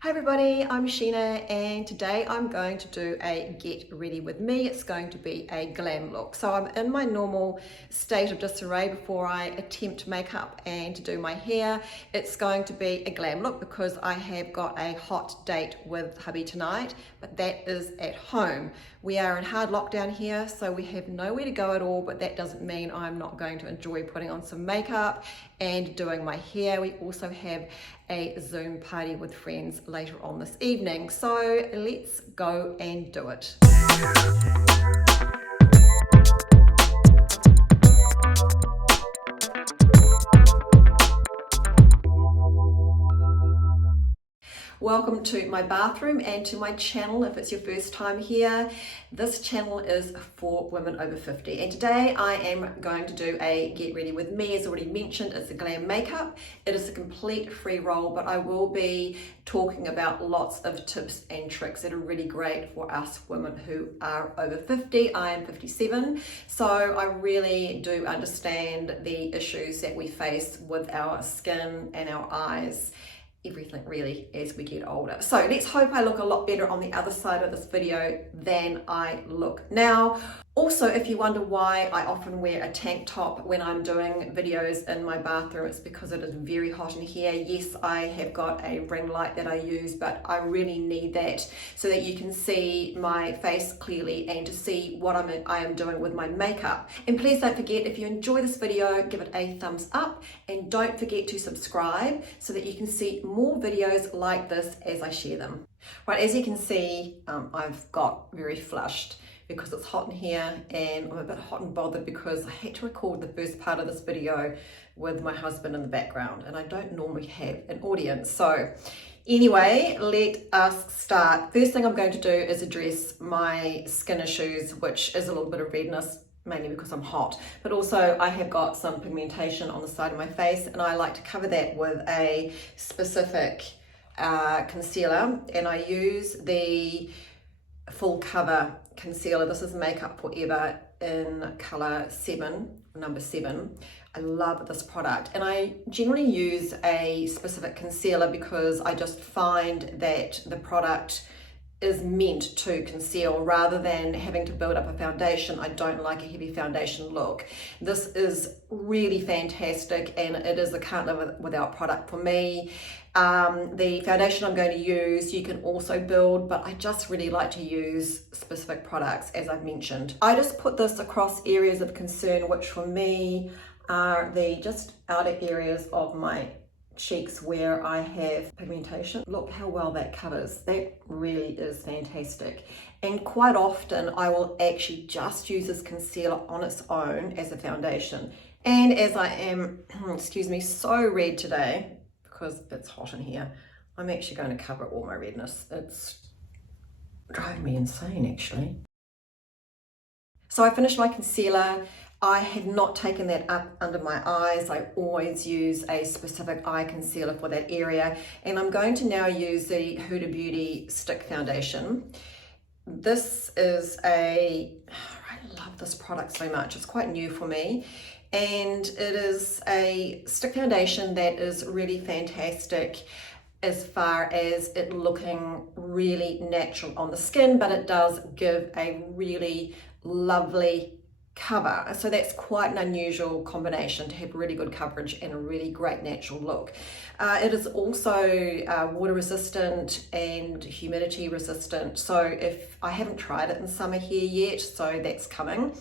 Hi everybody, I'm Sheena and today I'm going to do a get ready with me. It's going to be a glam look. So I'm in my normal state of disarray before I attempt makeup and to do my hair. It's going to be a glam look because I have got a hot date with hubby tonight, but that is at home. We are in hard lockdown here, so we have nowhere to go at all, but that doesn't mean I'm not going to enjoy putting on some makeup and doing my hair. We also have a Zoom party with friends later on this evening. So let's go and do it. Welcome to my bathroom and to my channel if it's your first time here. This channel is for women over 50 and today I am going to do a get ready with me. As already mentioned, it's a glam makeup. It is a complete free roll, but I will be talking about lots of tips and tricks that are really great for us women who are over 50. I am 57, so I really do understand the issues that we face with our skin and our eyes, everything really, as we get older. So let's hope I look a lot better on the other side of this video than I look now. Also, if you wonder why I often wear a tank top when I'm doing videos in my bathroom, it's because it is very hot in here. Yes, I have got a ring light that I use, but I really need that so that you can see my face clearly and to see what I am doing with my makeup. And please don't forget, if you enjoy this video, give it a thumbs up and don't forget to subscribe so that you can see more videos like this as I share them. Right, as you can see, I've got very flushed because it's hot in here and I'm a bit hot and bothered because I had to record the first part of this video with my husband in the background and I don't normally have an audience. So anyway, let us start. First thing I'm going to do is address my skin issues, which is a little bit of redness, mainly because I'm hot, but also I have got some pigmentation on the side of my face and I like to cover that with a specific concealer, and I use the full cover concealer. This is Makeup Forever in color 7, number 7. I love this product and I generally use a specific concealer because I just find that the product is meant to conceal rather than having to build up a foundation. I don't like a heavy foundation look. This is really fantastic and it is a can't live without product for me. The foundation I'm going to use you can also build, but I just really like to use specific products, as I've mentioned. I just put this across areas of concern, which for me are the just outer areas of my cheeks where I have pigmentation. Look how well that covers. That really is fantastic. And quite often I will actually just use this concealer on its own as a foundation. And as I am, excuse me, so red today because it's hot in here, I'm actually going to cover all my redness. It's driving me insane actually. So I finished my concealer. I have not taken that up under my eyes. I always use a specific eye concealer for that area. And I'm going to now use the Huda Beauty Stick Foundation. This is I love this product so much. It's quite new for me. And it is a stick foundation that is really fantastic as far as it looking really natural on the skin, but it does give a really lovely cover. So that's quite an unusual combination to have really good coverage and a really great natural look. It is also water resistant and humidity resistant. So if I haven't tried it in summer here yet, so that's coming.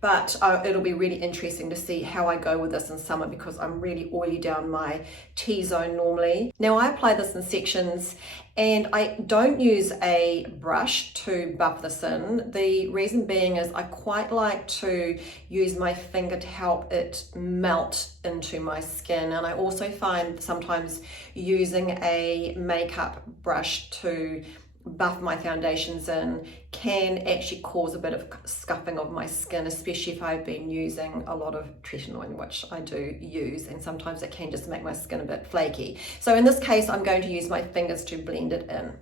But it'll be really interesting to see how I go with this in summer because I'm really oily down my T-zone normally. Now I apply this in sections and I don't use a brush to buff this in. The reason being is I quite like to use my finger to help it melt into my skin, and I also find sometimes using a makeup brush to buff my foundations in can actually cause a bit of scuffing of my skin, especially if I've been using a lot of tretinoin, which I do use, and sometimes it can just make my skin a bit flaky. So in this case I'm going to use my fingers to blend it in.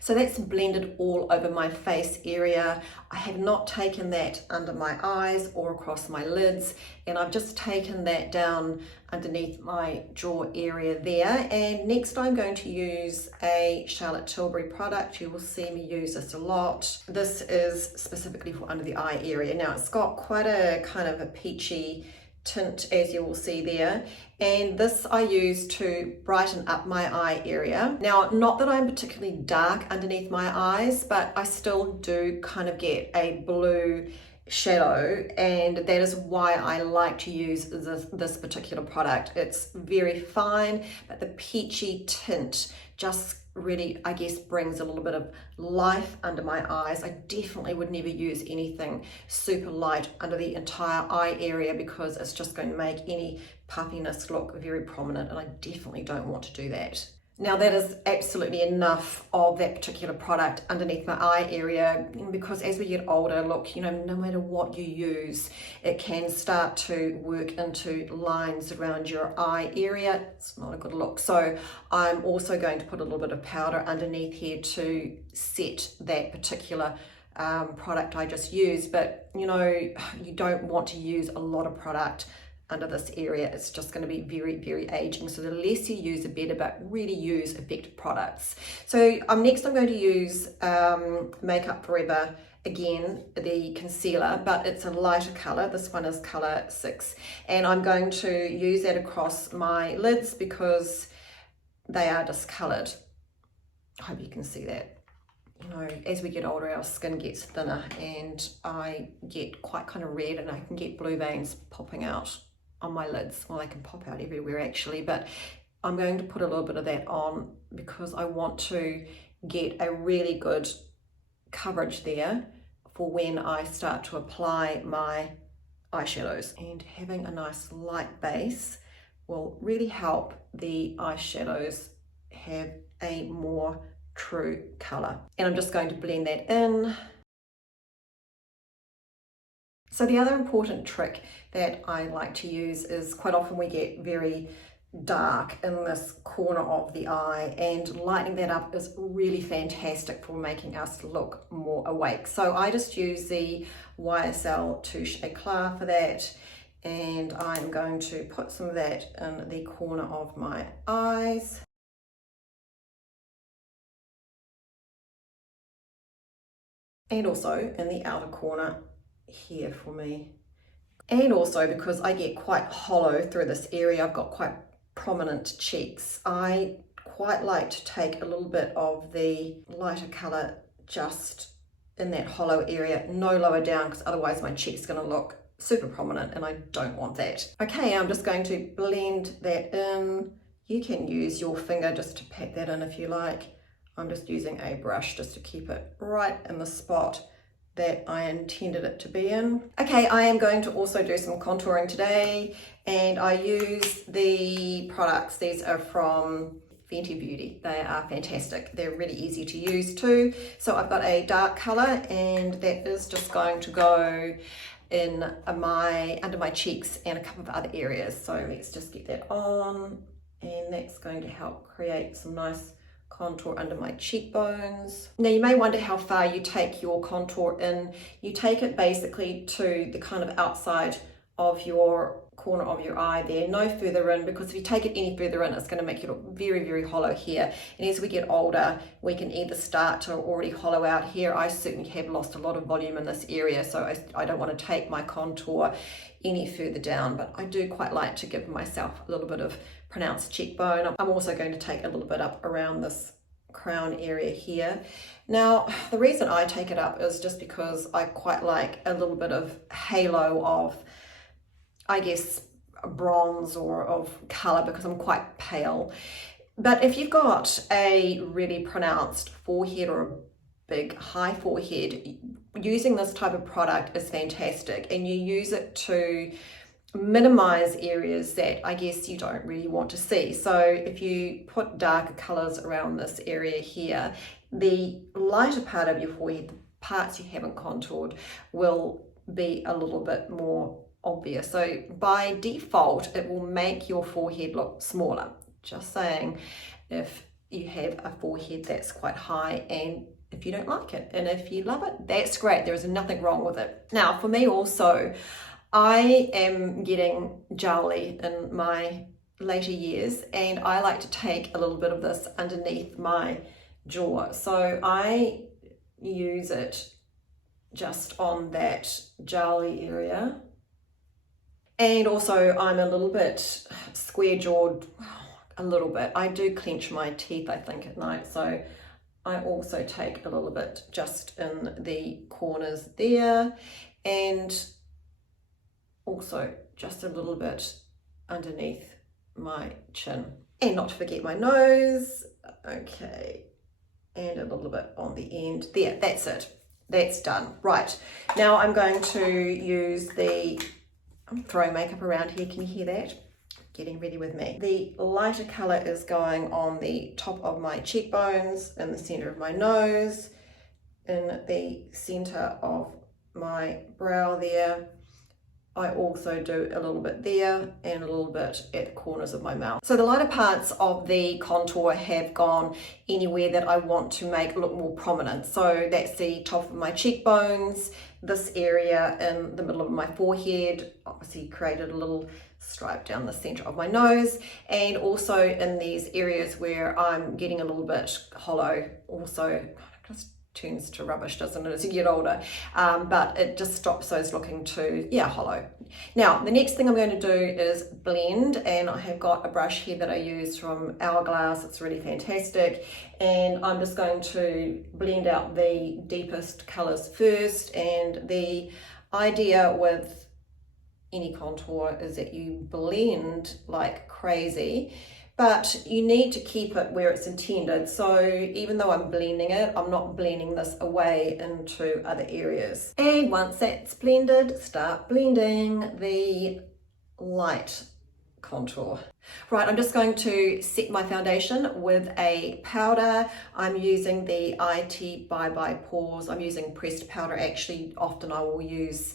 So So that's blended all over my face area. I have not taken that under my eyes or across my lids, and I've just taken that down underneath my jaw area there. And next I'm going to use a Charlotte Tilbury product. You will see me use this a lot. This is specifically for under the eye area. Now it's got quite a kind of a peachy tint, as you will see there, and this I use to brighten up my eye area. Now, not that I'm particularly dark underneath my eyes, but I still do kind of get a blue shadow, and that is why I like to use this particular product. It's very fine, but the peachy tint just really, I guess, brings a little bit of life under my eyes. I definitely would never use anything super light under the entire eye area because it's just going to make any puffiness look very prominent, and I definitely don't want to do that. Now that is absolutely enough of that particular product underneath my eye area, because as we get older, look, you know, no matter what you use, it can start to work into lines around your eye area. It's not a good look. So I'm also going to put a little bit of powder underneath here to set that particular product I just used. But you know, you don't want to use a lot of product under this area. It's just going to be very, very aging. So the less you use, the better, but really use effective products. So next I'm going to use Makeup Forever, again, the concealer, but it's a lighter color. This one is color 6. And I'm going to use that across my lids because they are discolored. I hope you can see that. You know, as we get older, our skin gets thinner and I get quite kind of red, and I can get blue veins popping out on my lids. Well, they can pop out everywhere actually, but I'm going to put a little bit of that on because I want to get a really good coverage there for when I start to apply my eyeshadows. And having a nice light base will really help the eyeshadows have a more true color. And I'm just going to blend that in. So the other important trick that I like to use is quite often we get very dark in this corner of the eye, and lightening that up is really fantastic for making us look more awake. So I just use the YSL Touche Eclat for that, and I'm going to put some of that in the corner of my eyes. And also in the outer corner here for me. And also because I get quite hollow through this area, I've got quite prominent cheeks, I quite like to take a little bit of the lighter color just in that hollow area, no lower down, because otherwise my cheek's going to look super prominent and I don't want that. Okay, I'm just going to blend that in. You can use your finger just to pat that in if you like. I'm just using a brush just to keep it right in the spot that I intended it to be in. Okay, I am going to also do some contouring today, and I use the products. These are from Fenty Beauty. They are fantastic. They're really easy to use too. So I've got a dark color, and that is just going to go in under my cheeks and a couple of other areas. So let's just get that on, and that's going to help create some nice contour under my cheekbones. Now you may wonder how far you take your contour in. You take it basically to the kind of outside of your corner of your eye there, no further in, because if you take it any further in, it's going to make you look very, very hollow here. And as we get older, we can either start to already hollow out here. I certainly have lost a lot of volume in this area, so I don't want to take my contour any further down, but I do quite like to give myself a little bit of pronounced cheekbone. I'm also going to take a little bit up around this crown area here. Now, the reason I take it up is just because I quite like a little bit of halo of, I guess, bronze or of color, because I'm quite pale. But if you've got a really pronounced forehead or a big high forehead, using this type of product is fantastic, and you use it to minimize areas that I guess you don't really want to see. So if you put darker colors around this area here, the lighter part of your forehead, the parts you haven't contoured, will be a little bit more obvious. So by default, it will make your forehead look smaller. Just saying, if you have a forehead that's quite high, and if you don't like it, and if you love it, that's great. There is nothing wrong with it. Now, for me also, I am getting jowly in my later years, and I like to take a little bit of this underneath my jaw. So I use it just on that jowly area. And also I'm a little bit square-jawed, a little bit. I do clench my teeth, I think, at night. So I also take a little bit just in the corners there, and also just a little bit underneath my chin. And not to forget my nose. Okay, and a little bit on the end there. That's it. That's done. Right, now I'm going to use I'm throwing makeup around here. Can you hear that? Getting ready with me. The lighter color is going on the top of my cheekbones, in the center of my nose, in the center of my brow there. I also do a little bit there and a little bit at the corners of my mouth. So the lighter parts of the contour have gone anywhere that I want to make look more prominent. So that's the top of my cheekbones, this area in the middle of my forehead, obviously created a little stripe down the center of my nose, and also in these areas where I'm getting a little bit hollow. Also, just turns to rubbish, doesn't it, as you get older, but it just stops those looking too hollow. Now the next thing I'm going to do is blend, and I have got a brush here that I use from Hourglass. It's really fantastic, and I'm just going to blend out the deepest colors first. And the idea with any contour is that you blend like crazy, but you need to keep it where it's intended. So even though I'm blending it, I'm not blending this away into other areas. And once that's blended, start blending the light contour. Right, I'm just going to set my foundation with a powder. I'm using the IT Bye Bye Pores. I'm using pressed powder. Actually, often I will use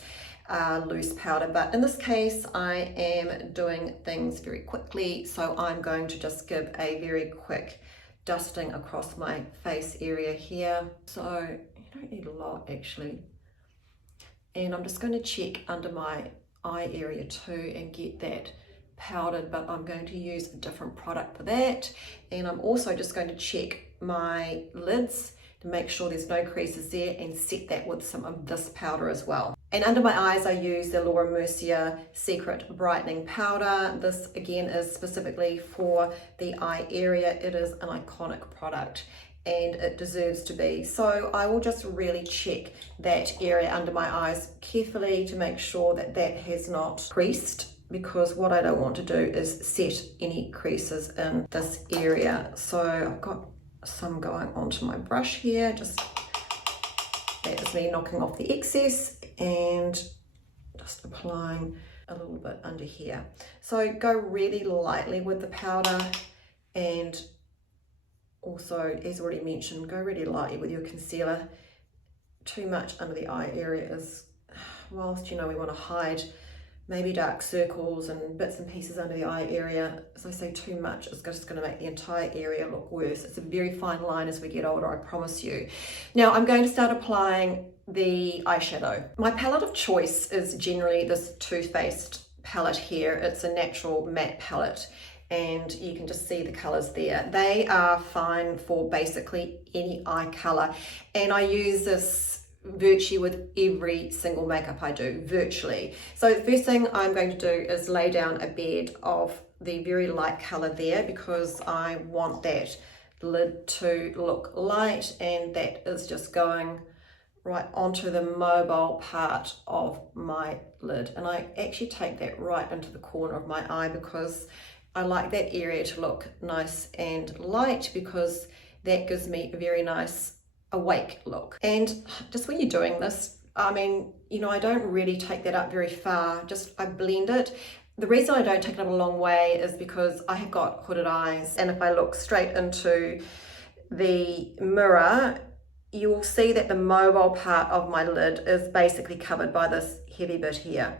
loose powder, but in this case I am doing things very quickly, so I'm going to just give a very quick dusting across my face area here. So you don't need a lot actually, and I'm just going to check under my eye area too and get that powdered, but I'm going to use a different product for that. And I'm also just going to check my lids to make sure there's no creases there, and set that with some of this powder as well. And under my eyes I use the Laura Mercier Secret Brightening Powder. This again is specifically for the eye area. It is an iconic product and it deserves to be. So I will just really check that area under my eyes carefully to make sure that that has not creased, because what I don't want to do is set any creases in this area. So I've got some going onto my brush here, just that is me knocking off the excess and just applying a little bit under here. So go really lightly with the powder, and also, as already mentioned, go really lightly with your concealer. Too much under the eye area is, whilst we want to hide maybe dark circles and bits and pieces under the eye area, as I say, too much is just going to make the entire area look worse. It's a very fine line as we get older, I promise you. Now I'm going to start applying the eyeshadow. My palette of choice is generally this Too Faced palette here. It's a natural matte palette, and you can just see the colors there. They are fine for basically any eye color, and I use this virtually with every single makeup I do, virtually. So the first thing I'm going to do is lay down a bed of the very light color there, because I want that lid to look light, and that is just going right onto the mobile part of my lid. And I actually take that right into the corner of my eye, because I like that area to look nice and light, because that gives me a very nice awake look. And just when you're doing this, I don't really take that up very far, I blend it. The reason I don't take it up a long way is because I have got hooded eyes, and if I look straight into the mirror, you will see that the mobile part of my lid is basically covered by this heavy bit here.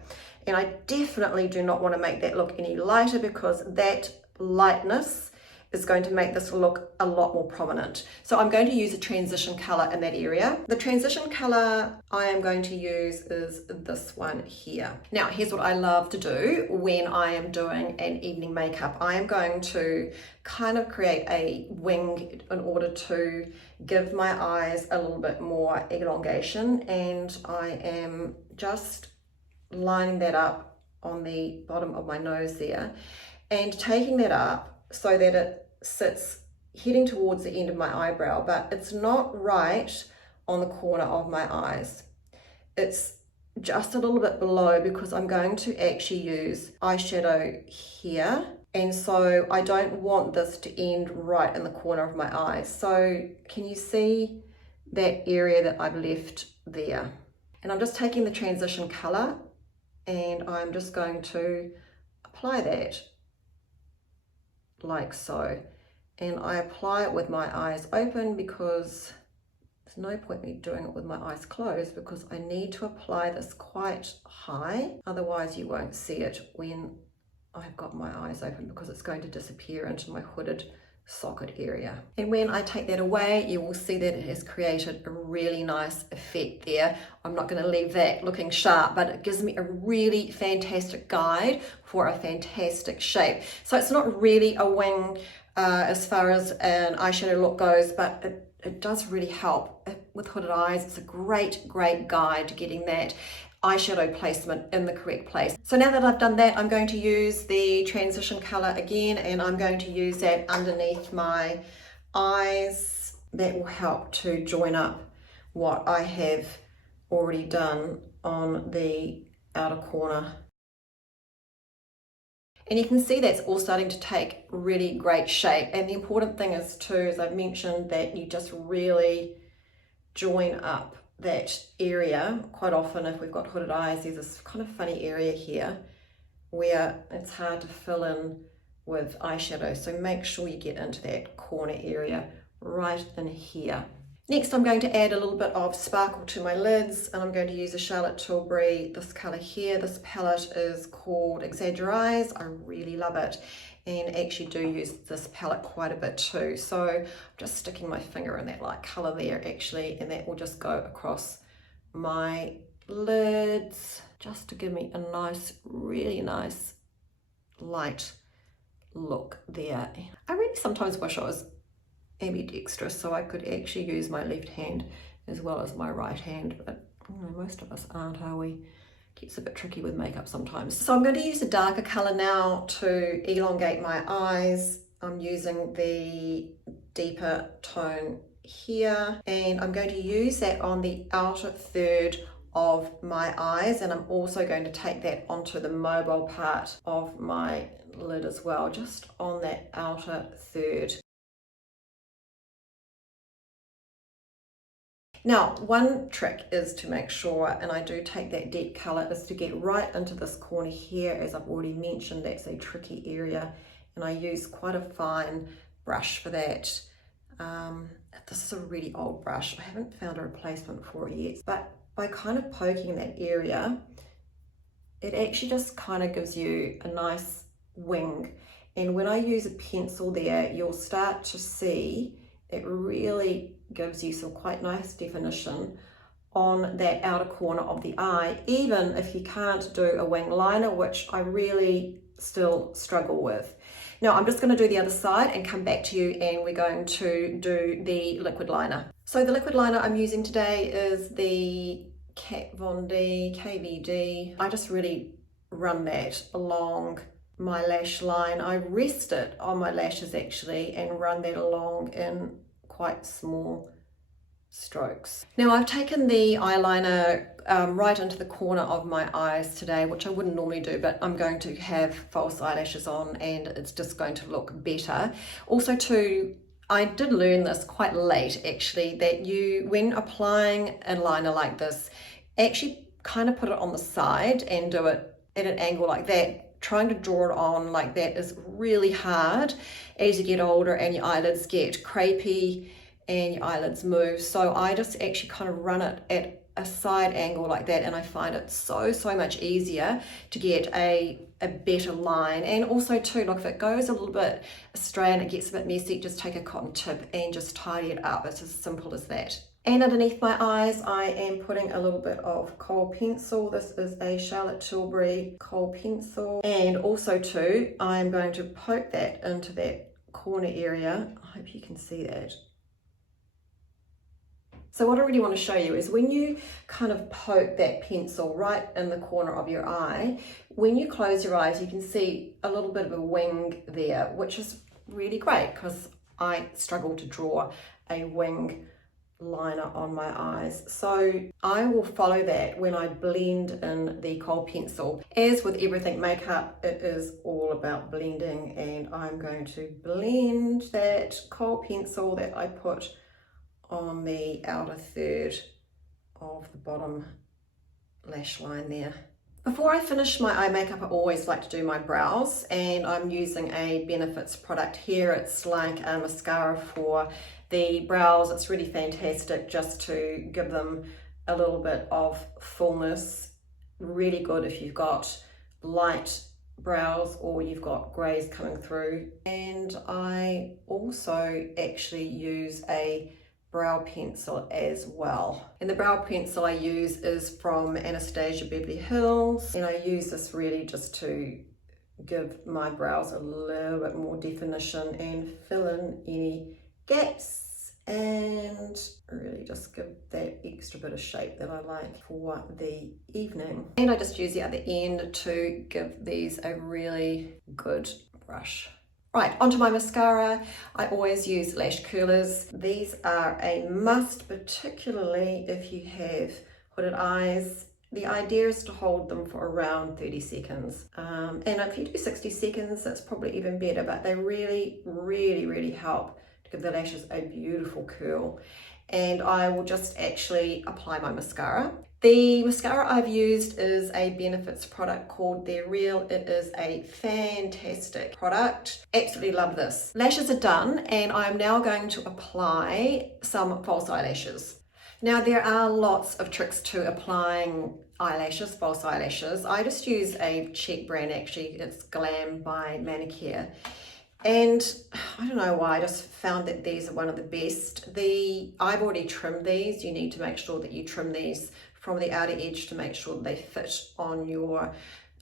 And I definitely do not want to make that look any lighter, because that lightness is going to make this look a lot more prominent. So I'm going to use a transition color in that area. The transition color I am going to use is this one here. Now, here's what I love to do when I am doing an evening makeup. I am going to kind of create a wing in order to give my eyes a little bit more elongation, and I am just lining that up on the bottom of my nose there and taking that up so that it sits heading towards the end of my eyebrow, but it's not right on the corner of my eyes. It's just a little bit below because I'm going to actually use eyeshadow here, and so I don't want this to end right in the corner of my eyes. So can you see that area that I've left there? And I'm just taking the transition color and I'm just going to apply that like so, and I apply it with my eyes open because there's no point me doing it with my eyes closed, because I need to apply this quite high, otherwise you won't see it when I've got my eyes open, because it's going to disappear into my hooded socket area. And when I take that away, you will see that it has created a really nice effect there. I'm not going to leave that looking sharp, but it gives me a really fantastic guide for a fantastic shape. So it's not really a wing as far as an eyeshadow look goes, but it does really help with hooded eyes. It's a great guide to getting that eyeshadow placement in the correct place. So now that I've done that, I'm going to use the transition color again, and I'm going to use that underneath my eyes. That will help to join up what I have already done on the outer corner. And you can see that's all starting to take really great shape. And the important thing is too, as I've mentioned, that you just really join up that area. Quite often if we've got hooded eyes, there's this kind of funny area here where it's hard to fill in with eyeshadow. So make sure you get into that corner area right in here. Next, I'm going to add a little bit of sparkle to my lids, and I'm going to use a Charlotte Tilbury, this color here. This palette is called Exaggerize. I really love it, and actually do use this palette quite a bit too. So I'm just sticking my finger in that light color there actually, and that will just go across my lids just to give me a nice, really nice light look there. I really sometimes wish I was ambidextrous so I could actually use my left hand as well as my right hand, but you know, most of us aren't, are we? Gets a bit tricky with makeup sometimes. So I'm going to use a darker color now to elongate my eyes. I'm using the deeper tone here, and I'm going to use that on the outer third of my eyes, and I'm also going to take that onto the mobile part of my lid as well, just on that outer third. Now, one trick is to make sure, and I do take that deep color, is to get right into this corner here. As I've already mentioned, that's a tricky area, and I use quite a fine brush for that. This is a really old brush. I haven't found a replacement for it yet, but by kind of poking that area, it actually just kind of gives you a nice wing. And when I use a pencil there, you'll start to see it really gives you some quite nice definition on that outer corner of the eye, even if you can't do a wing liner, which I really still struggle with. Now I'm just going to do the other side and come back to you, and we're going to do the liquid liner. So the liquid liner I'm using today is the Kat Von D KVD. I just really run that along my lash line. I rest it on my lashes actually and run that along in quite small strokes. Now I've taken the eyeliner right into the corner of my eyes today, which I wouldn't normally do, but I'm going to have false eyelashes on and it's just going to look better. Also too, I did learn this quite late actually, that you, when applying a liner like this, actually kind of put it on the side and do it at an angle like that. Trying to draw it on like that is really hard as you get older and your eyelids get crepey and your eyelids move. So I just actually kind of run it at a side angle like that, and I find it so much easier to get a better line. And also too, look, if it goes a little bit astray and it gets a bit messy, just take a cotton tip and just tidy it up. It's as simple as that. And underneath my eyes, I am putting a little bit of kohl pencil. This is a Charlotte Tilbury kohl pencil. And also too, I'm going to poke that into that corner area. I hope you can see that. So what I really want to show you is when you kind of poke that pencil right in the corner of your eye, when you close your eyes, you can see a little bit of a wing there, which is really great because I struggle to draw a wing liner on my eyes. So I will follow that when I blend in the kohl pencil. As with everything makeup, it is all about blending, and I'm going to blend that kohl pencil that I put on the outer third of the bottom lash line there. Before I finish my eye makeup, I always like to do my brows, and I'm using a Benefits product here. It's like a mascara for the brows. It's really fantastic just to give them a little bit of fullness. Really good if you've got light brows or you've got greys coming through. And I also actually use a brow pencil as well, and the brow pencil I use is from Anastasia Beverly Hills, and I use this really just to give my brows a little bit more definition and fill in any gaps and really just give that extra bit of shape that I like for the evening. And I just use the other end to give these a really good brush. Right, onto my mascara. I always use lash curlers. These are a must, particularly if you have hooded eyes. The idea is to hold them for around 30 seconds. And if you do 60 seconds, that's probably even better, but they really help to give the lashes a beautiful curl. And I will just actually apply my mascara. The mascara I've used is a Benefits product called They're Real. It is a fantastic product. Absolutely love this. Lashes are done, and I'm now going to apply some false eyelashes. Now there are lots of tricks to applying eyelashes, false eyelashes. I just use a cheap brand actually. It's Glam by Manicure. And I don't know why, I just found that these are one of the best. I've already trimmed these. You need to make sure that you trim these from the outer edge to make sure they fit on your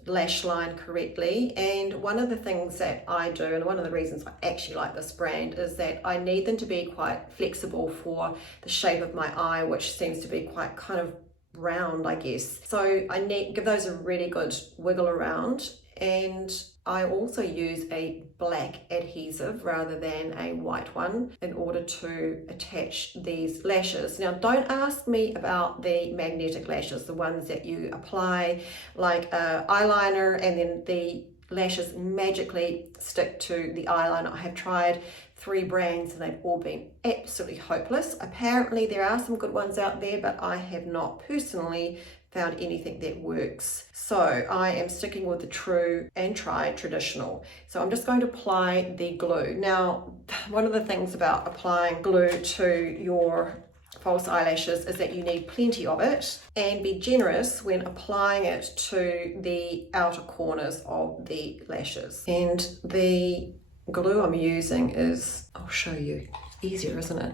lash line correctly. And one of the things that I do, and one of the reasons I actually like this brand, is that I need them to be quite flexible for the shape of my eye, which seems to be quite kind of round, I guess. So I give those a really good wiggle around. And I also use a black adhesive rather than a white one in order to attach these lashes. Now don't ask me about the magnetic lashes, the ones that you apply like eyeliner and then the lashes magically stick to the eyeliner. I have tried 3 brands and they've all been absolutely hopeless. Apparently there are some good ones out there, but I have not personally found anything that works. So I am sticking with the true and tried traditional. So I'm just going to apply the glue. Now, one of the things about applying glue to your false eyelashes is that you need plenty of it, and be generous when applying it to the outer corners of the lashes. And the glue I'm using is, I'll show you, easier, isn't it?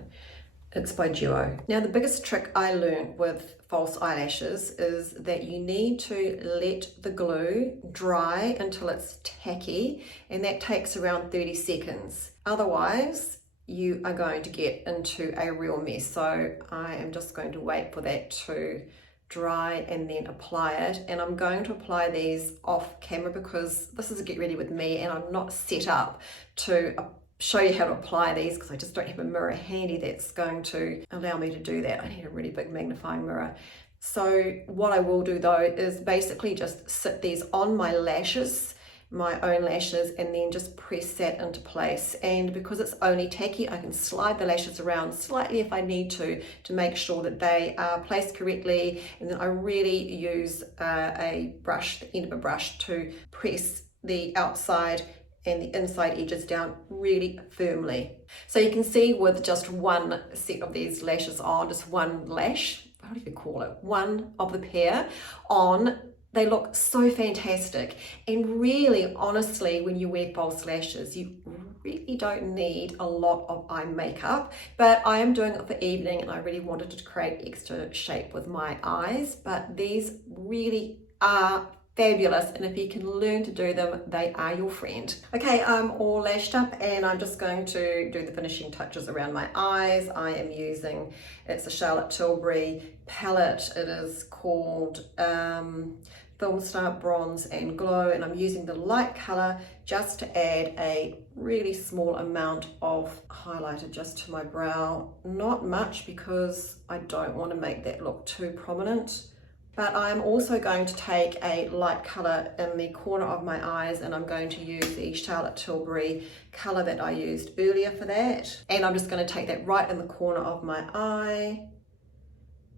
It's by Duo. Now the biggest trick I learned with false eyelashes is that you need to let the glue dry until it's tacky, and that takes around 30 seconds. Otherwise, you are going to get into a real mess. So I am just going to wait for that to dry and then apply it. And I'm going to apply these off camera because this is a get ready with me and I'm not set up to show you how to apply these because I just don't have a mirror handy that's going to allow me to do that. I need a really big magnifying mirror. So what I will do though is basically just sit these on my lashes, my own lashes, and then just press that into place. And because it's only tacky, I can slide the lashes around slightly if I need to make sure that they are placed correctly. And then I really use a brush, the end of a brush, to press the outside and the inside edges down really firmly. So you can see with just one set of these lashes on, just one lash, what do you call it, one of the pair on. They look so fantastic. And really, honestly, when you wear false lashes, you really don't need a lot of eye makeup, but I am doing it for evening and I really wanted to create extra shape with my eyes, but these really are fabulous, and if you can learn to do them, they are your friend. Okay, I'm all lashed up and I'm just going to do the finishing touches around my eyes. I am using, it's a Charlotte Tilbury palette. It is called Film Star Bronze and Glow, and I'm using the light color just to add a really small amount of highlighter just to my brow. Not much because I don't want to make that look too prominent. But I'm also going to take a light color in the corner of my eyes, and I'm going to use the Charlotte Tilbury color that I used earlier for that. And I'm just going to take that right in the corner of my eye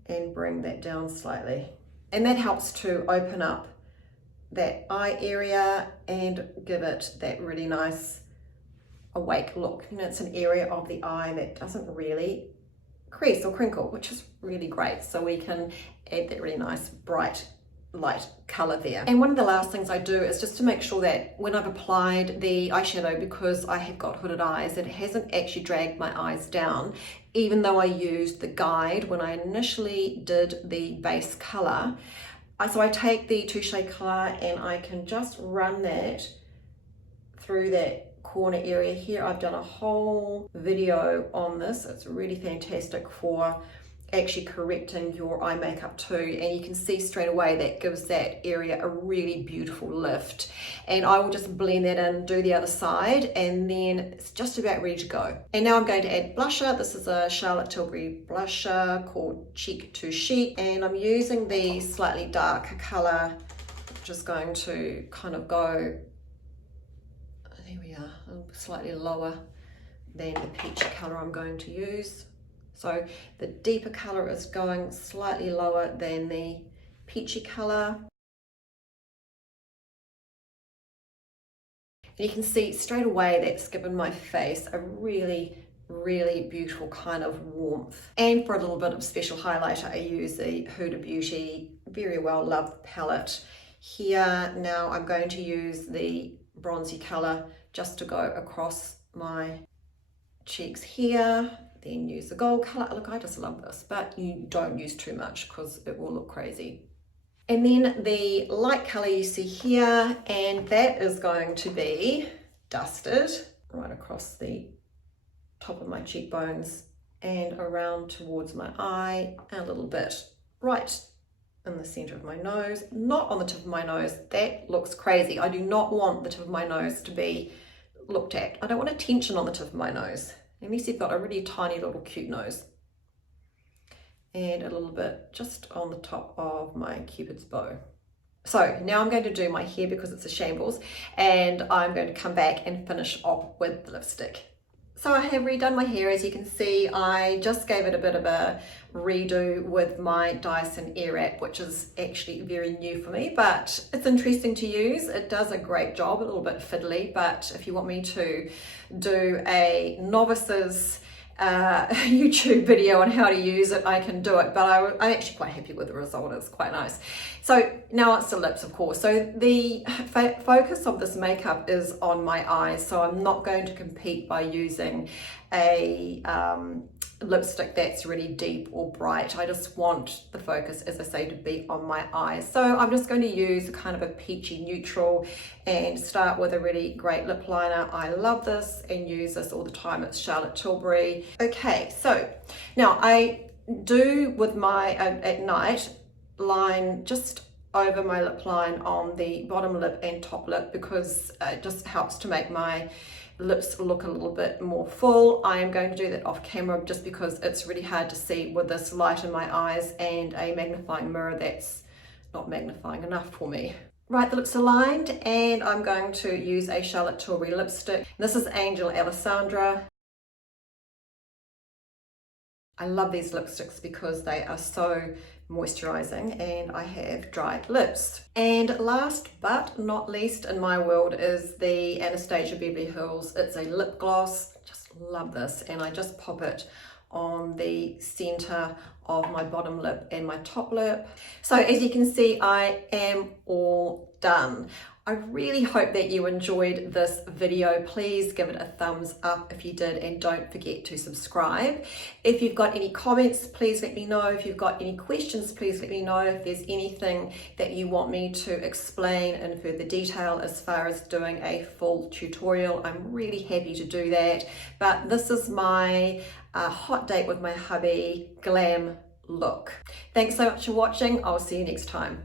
and bring that down slightly. And that helps to open up that eye area and give it that really nice awake look. You know, it's an area of the eye that doesn't really crease or crinkle, which is really great. So we can add that really nice bright light color there. And one of the last things I do is just to make sure that when I've applied the eyeshadow, because I have got hooded eyes, it hasn't actually dragged my eyes down, even though I used the guide when I initially did the base color. So I take the Touche color and I can just run that through that corner area here. I've done a whole video on this. It's really fantastic for actually correcting your eye makeup too, and you can see straight away that gives that area a really beautiful lift. And I will just blend that in, do the other side, and then it's just about ready to go. And now I'm going to add blusher. This is a Charlotte Tilbury blusher called Cheek to Chic, and I'm using the slightly darker color, just going to kind of go, there we are, slightly lower than the peachy color I'm going to use. So the deeper color is going slightly lower than the peachy color. And you can see straight away that's given my face a really, really beautiful kind of warmth. And for a little bit of special highlighter, I use the Huda Beauty very well loved palette. Here now I'm going to use the bronzy color just to go across my cheeks here. Then use the gold color. Look, I just love this, but you don't use too much because it will look crazy. And then the light color you see here, and that is going to be dusted right across the top of my cheekbones and around towards my eye, and a little bit right in the center of my nose, not on the tip of my nose. That looks crazy. I do not want the tip of my nose to be looked at. I don't want attention on the tip of my nose, unless you've got a really tiny little cute nose. And a little bit just on the top of my Cupid's bow. So now I'm going to do my hair because it's a shambles, and I'm going to come back and finish off with the lipstick. So I have redone my hair. As you can see, I just gave it a bit of a redo with my Dyson Airwrap, which is actually very new for me, but it's interesting to use. It does a great job, a little bit fiddly, but if you want me to do a novice's YouTube video on how to use it, I can do it, but I'm actually quite happy with the result. It's quite nice. So now it's the lips, of course. So the focus of this makeup is on my eyes, so I'm not going to compete by using a lipstick that's really deep or bright. I just want the focus, as I say, to be on my eyes. So I'm just going to use kind of a peachy neutral and start with a really great lip liner. I love this and use this all the time. It's Charlotte Tilbury. Okay, so now I do with my at night line just over my lip line on the bottom lip and top lip, because it just helps to make my lips look a little bit more full. I am going to do that off camera just because it's really hard to see with this light in my eyes and a magnifying mirror that's not magnifying enough for me. Right, the lips are lined, and I'm going to use a Charlotte Tilbury lipstick. This is Angel Alessandra. I love these lipsticks because they are so moisturizing and I have dry lips. And last but not least in my world is the Anastasia Beverly Hills. It's a lip gloss. Just love this, and I just pop it on the center of my bottom lip and my top lip. So as you can see, I am all done. I really hope that you enjoyed this video. Please give it a thumbs up if you did, and don't forget to subscribe. If you've got any comments, please let me know. If you've got any questions, please let me know. If there's anything that you want me to explain in further detail as far as doing a full tutorial, I'm really happy to do that. But this is my hot date with my hubby glam look. Thanks so much for watching. I'll see you next time.